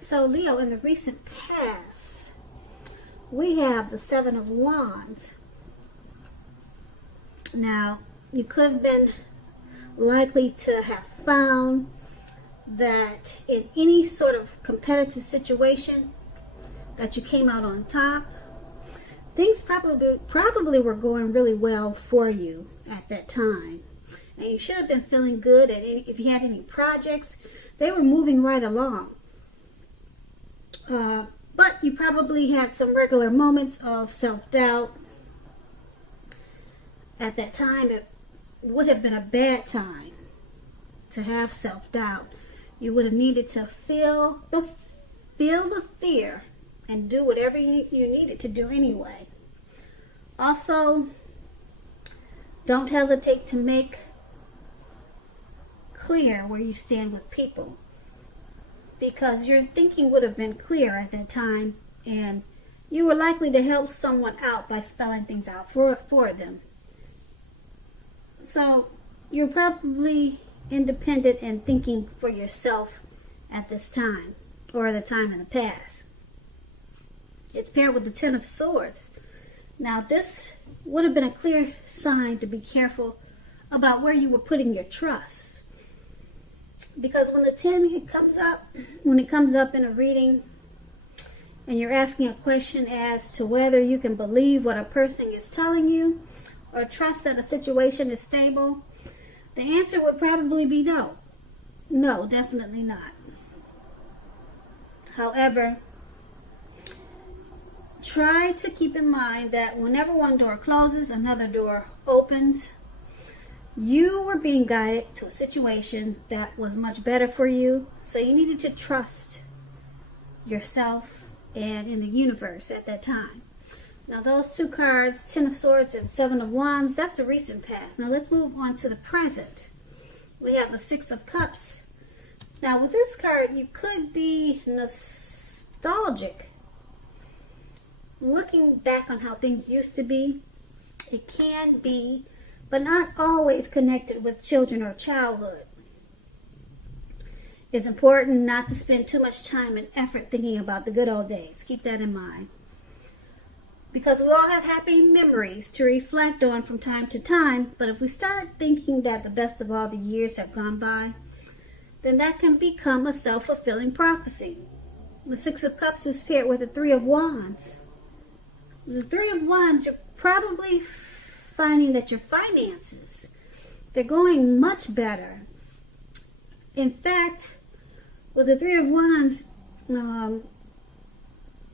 So Leo, in the recent past, we have the Seven of Wands. Now, you could have been likely to have found that in any sort of competitive situation that you came out on top. Things probably were going really well for you at that time. And you should have been feeling good. And if you had any projects, they were moving right along. But you probably had some regular moments of self-doubt. At that time, it would have been a bad time to have self-doubt. You would have needed to feel the fear and do whatever you needed to do anyway. Also, don't hesitate to make clear where you stand with people, because your thinking would have been clear at that time, and you were likely to help someone out by spelling things out for them. So you're probably independent and thinking for yourself at this time, or at a time in the past. It's paired with the Ten of Swords. Now this would have been a clear sign to be careful about where you were putting your trust. Because when the 10 comes up in a reading, and you're asking a question as to whether you can believe what a person is telling you, or trust that a situation is stable, the answer would probably be no. No, definitely not. However, try to keep in mind that whenever one door closes, another door opens. You were being guided to a situation that was much better for you, so you needed to trust yourself and in the universe at that time. Now those two cards, Ten of Swords and Seven of Wands, that's a recent past. Now let's move on to the present. We have the Six of Cups. Now with this card, you could be nostalgic, looking back on how things used to be. It can be, but not always connected with children or childhood. It's important not to spend too much time and effort thinking about the good old days. Keep that in mind. Because we all have happy memories to reflect on from time to time, but if we start thinking that the best of all the years have gone by, then that can become a self-fulfilling prophecy. The Six of Cups is paired with the Three of Wands. The Three of Wands, you're probably finding that your finances, they're going much better. In fact, with the Three of Wands,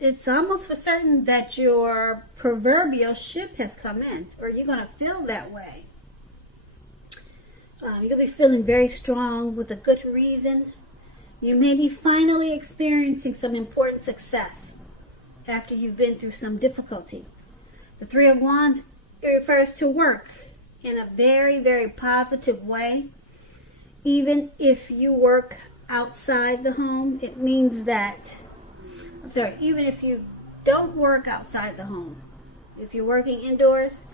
it's almost for certain that your proverbial ship has come in, or you're going to feel that way. You're going to be feeling very strong with a good reason. You may be finally experiencing some important success after you've been through some difficulty. The Three of Wands, it refers to work in a very, very positive way. Even if you work outside the home, it means that, even if you don't work outside the home, if you're working indoors,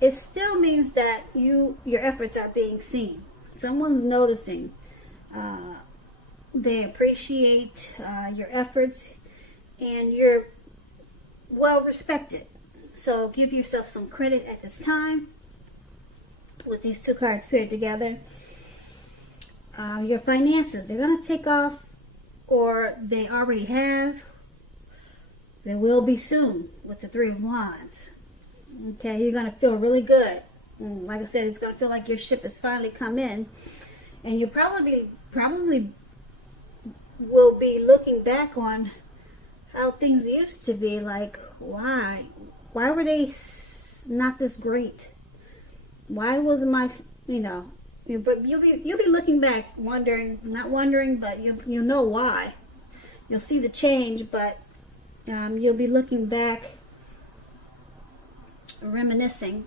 it still means that your efforts are being seen. Someone's noticing. They appreciate your efforts, and you're well respected. So give yourself some credit at this time with these two cards paired together. Your finances, they're going to take off, or they already have. They will be soon with the Three of Wands. Okay, you're going to feel really good. Like I said, it's going to feel like your ship has finally come in. And you probably will be looking back on how things used to be. Like, why were they not this great? Why wasn't my, but you'll be looking back, not wondering, but you'll know why. You'll see the change, but you'll be looking back, reminiscing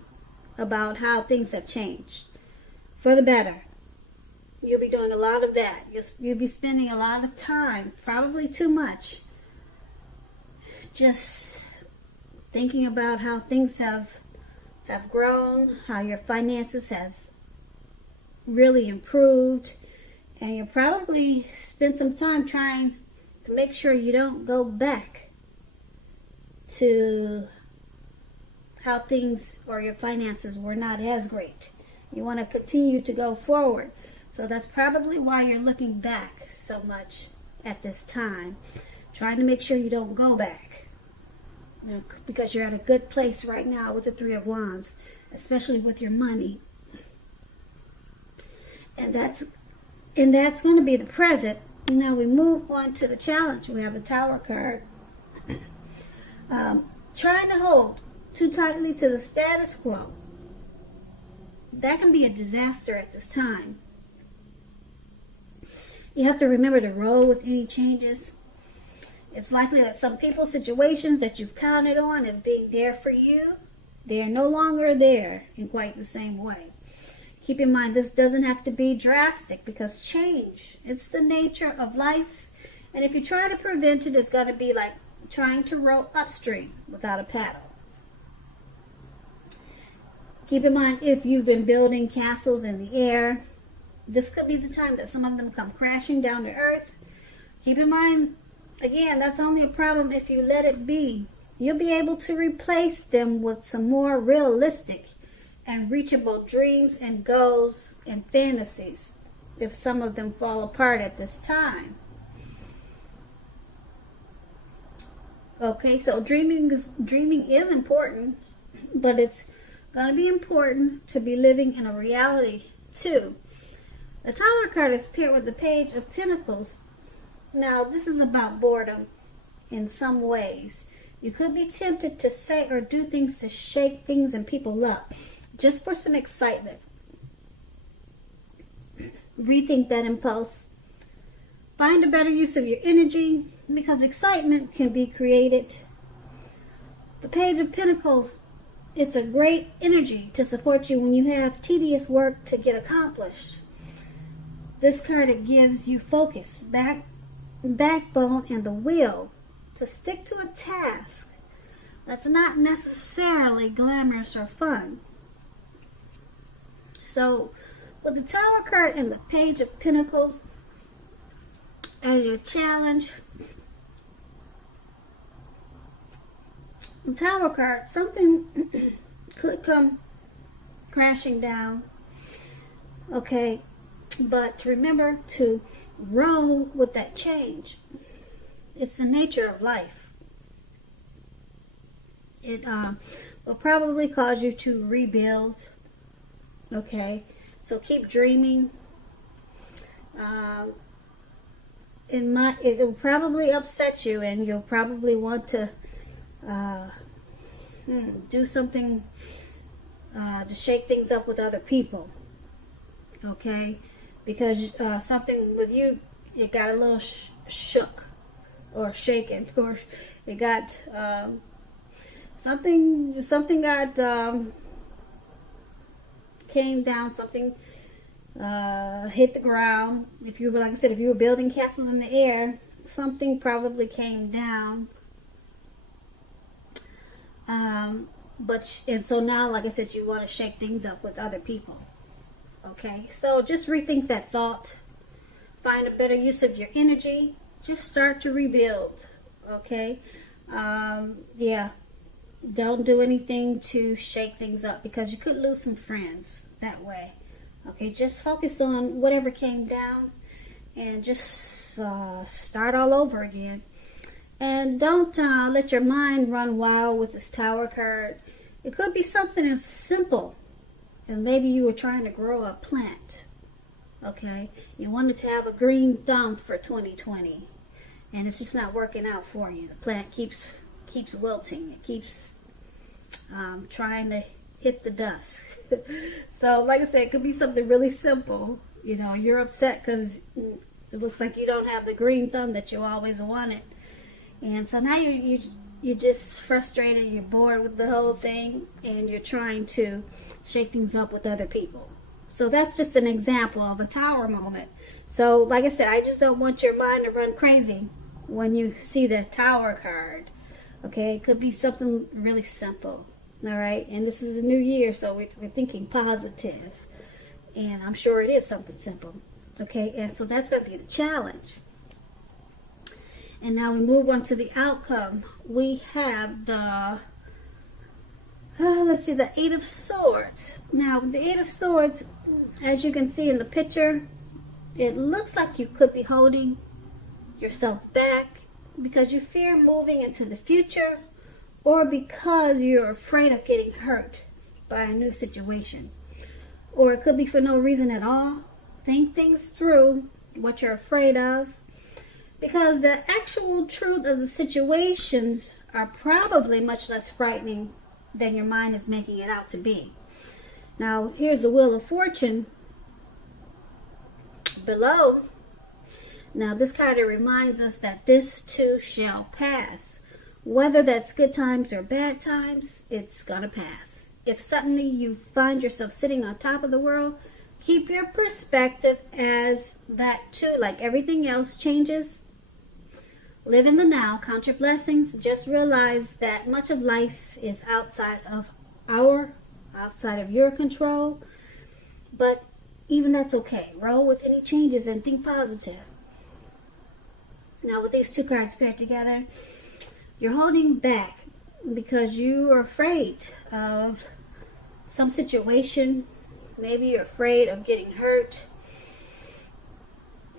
about how things have changed for the better. You'll be doing a lot of that. You'll be spending a lot of time, probably too much, just thinking about how things have grown, how your finances has really improved, and you'll probably spend some time trying to make sure you don't go back to how things or your finances were not as great. You want to continue to go forward. So that's probably why you're looking back so much at this time, trying to make sure you don't go back. You know, because you're at a good place right now with the Three of Wands, especially with your money. And that's going to be the present. Now we move on to the challenge. We have the Tower card. Trying to hold too tightly to the status quo. That can be a disaster at this time. You have to remember to roll with any changes. It's likely that some people's situations that you've counted on as being there for you, they are no longer there in quite the same way. Keep in mind, this doesn't have to be drastic because change, it's the nature of life. And if you try to prevent it, it's going to be like trying to row upstream without a paddle. Keep in mind, if you've been building castles in the air, this could be the time that some of them come crashing down to earth. Keep in mind, again, that's only a problem if you let it be. You'll be able to replace them with some more realistic and reachable dreams and goals and fantasies if some of them fall apart at this time. Okay, so dreaming is important, but it's going to be important to be living in a reality too. The Tower card is paired with the Page of Pentacles. Now, this is about boredom in some ways. You could be tempted to say or do things to shake things and people up, just for some excitement. Rethink that impulse. Find a better use of your energy, because excitement can be created. The Page of Pentacles, it's a great energy to support you when you have tedious work to get accomplished. This card, it gives you focus, backbone, and the will to stick to a task that's not necessarily glamorous or fun. So, with the Tower card and the Page of Pentacles as your challenge, the Tower card, something could come crashing down. Okay, but remember to roll with that change. It's the nature of life. It will probably cause you to rebuild. Okay, so keep dreaming. It will probably upset you, and you'll probably want to do something to shake things up with other people. Okay, because something with you, it got a little shook or shaken, or it got something got came down, something hit the ground. If you were, like I said, if you were building castles in the air, something probably came down. And so now, like I said, you want to shake things up with other people. Okay, so just rethink that thought. Find a better use of your energy. Just start to rebuild. Okay, yeah. Don't do anything to shake things up, because you could lose some friends that way. Okay, just focus on whatever came down and just start all over again. And don't let your mind run wild with this Tower card. It could be something as simple as maybe you were trying to grow a plant. Okay, you wanted to have a green thumb for 2020, and it's just not working out for you. The plant keeps wilting. It keeps trying to hit the dust. So, like I said, it could be something really simple. You know, you're upset because it looks like you don't have the green thumb that you always wanted, and so now you're just frustrated. You're bored with the whole thing, and you're trying to shake things up with other people. So that's just an example of a Tower moment. So, like I said, I just don't want your mind to run crazy when you see the Tower card. Okay, it could be something really simple. All right, and this is a new year, so we're thinking positive, and I'm sure it is something simple. Okay, and so that's going to be the challenge. And now we move on to the outcome. We have the, let's see, the Eight of Swords. Now, the Eight of Swords, as you can see in the picture, it looks like you could be holding yourself back because you fear moving into the future, or because you're afraid of getting hurt by a new situation. Or it could be for no reason at all. Think things through, what you're afraid of, because the actual truth of the situations are probably much less frightening than your mind is making it out to be. Now, here's the Wheel of Fortune below. Now, this card reminds us that this too shall pass. Whether that's good times or bad times, it's gonna pass. If suddenly you find yourself sitting on top of the world, keep your perspective as that too, like everything else, changes. Live in the now, count your blessings. Just realize that much of life is outside of your control. But even that's okay. Roll with any changes and think positive. Now, with these two cards paired together, you're holding back because you are afraid of some situation. Maybe you're afraid of getting hurt.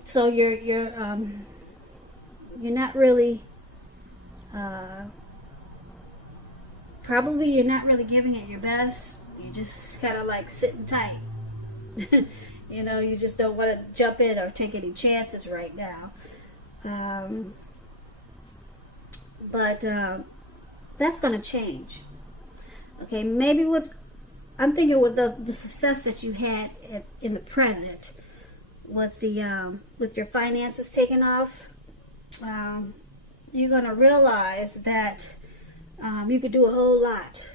So you're not really, probably you're not really giving it your best. You just kind of like sitting tight. You know, you just don't want to jump in or take any chances right now. But that's going to change. Okay, maybe I'm thinking with the success that you had in the present, with your finances taken off, you're going to realize that you could do a whole lot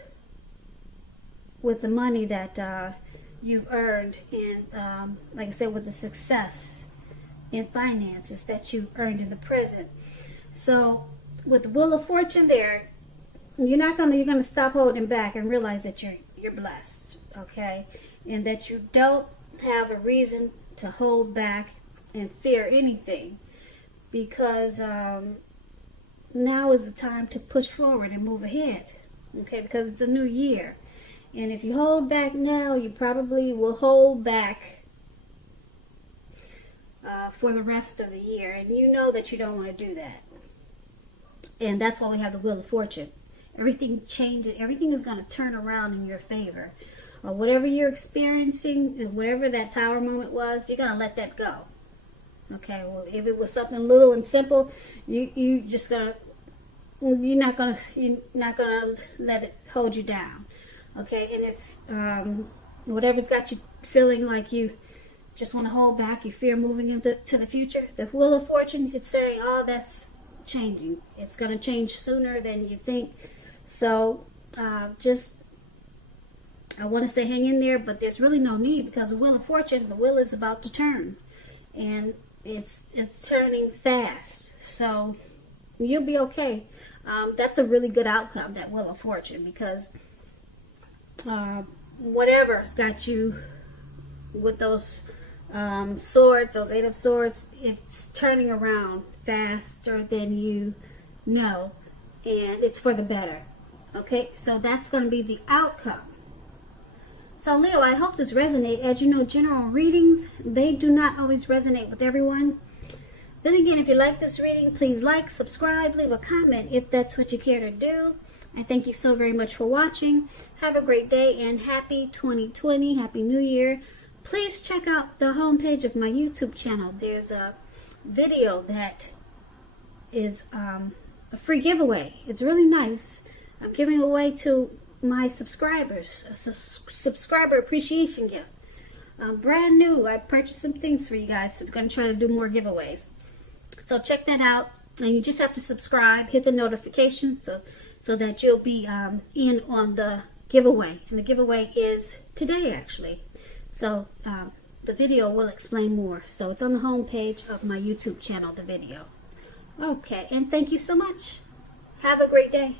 with the money that you've earned, and like I said, with the success in finances that you earned in the present. So with the Wheel of Fortune there, you're gonna stop holding back and realize that you're blessed, okay, and that you don't have a reason to hold back and fear anything, because now is the time to push forward and move ahead, okay, because it's a new year. And if you hold back now, you probably will hold back for the rest of the year. And you know that you don't want to do that. And that's why we have the Wheel of Fortune. Everything changes. Everything is going to turn around in your favor. Whatever you're experiencing, and whatever that tower moment was, you're going to let that go. Okay, well, if it was something little and simple, you're not gonna let it hold you down. Okay, and if whatever's got you feeling like you just want to hold back, you fear moving into the future, the Wheel of Fortune, it's saying, oh, that's changing. It's going to change sooner than you think. So I want to say hang in there, but there's really no need, because the Wheel of Fortune, the wheel is about to turn, and it's turning fast. So you'll be okay. That's a really good outcome, that Wheel of Fortune, because whatever's got you with those swords, those Eight of Swords, it's turning around faster than you know, and it's for the better. Okay, so that's going to be the outcome. So Leo, I hope this resonates. As you know, general readings, they do not always resonate with everyone. Then again, if you like this reading, please like, subscribe, leave a comment if that's what you care to do. I thank you so very much for watching. Have a great day, and happy 2020, happy new year. Please check out the homepage of my YouTube channel. There's a video that is a free giveaway. It's really nice. I'm giving away to my subscribers a subscriber appreciation gift. Brand new. I purchased some things for you guys, so I'm going to try to do more giveaways. So check that out, and you just have to subscribe, hit the notification so that you'll be in on the giveaway. And the giveaway is today, actually. So the video will explain more. So it's on the home page of my YouTube channel, the video. Okay, and thank you so much. Have a great day.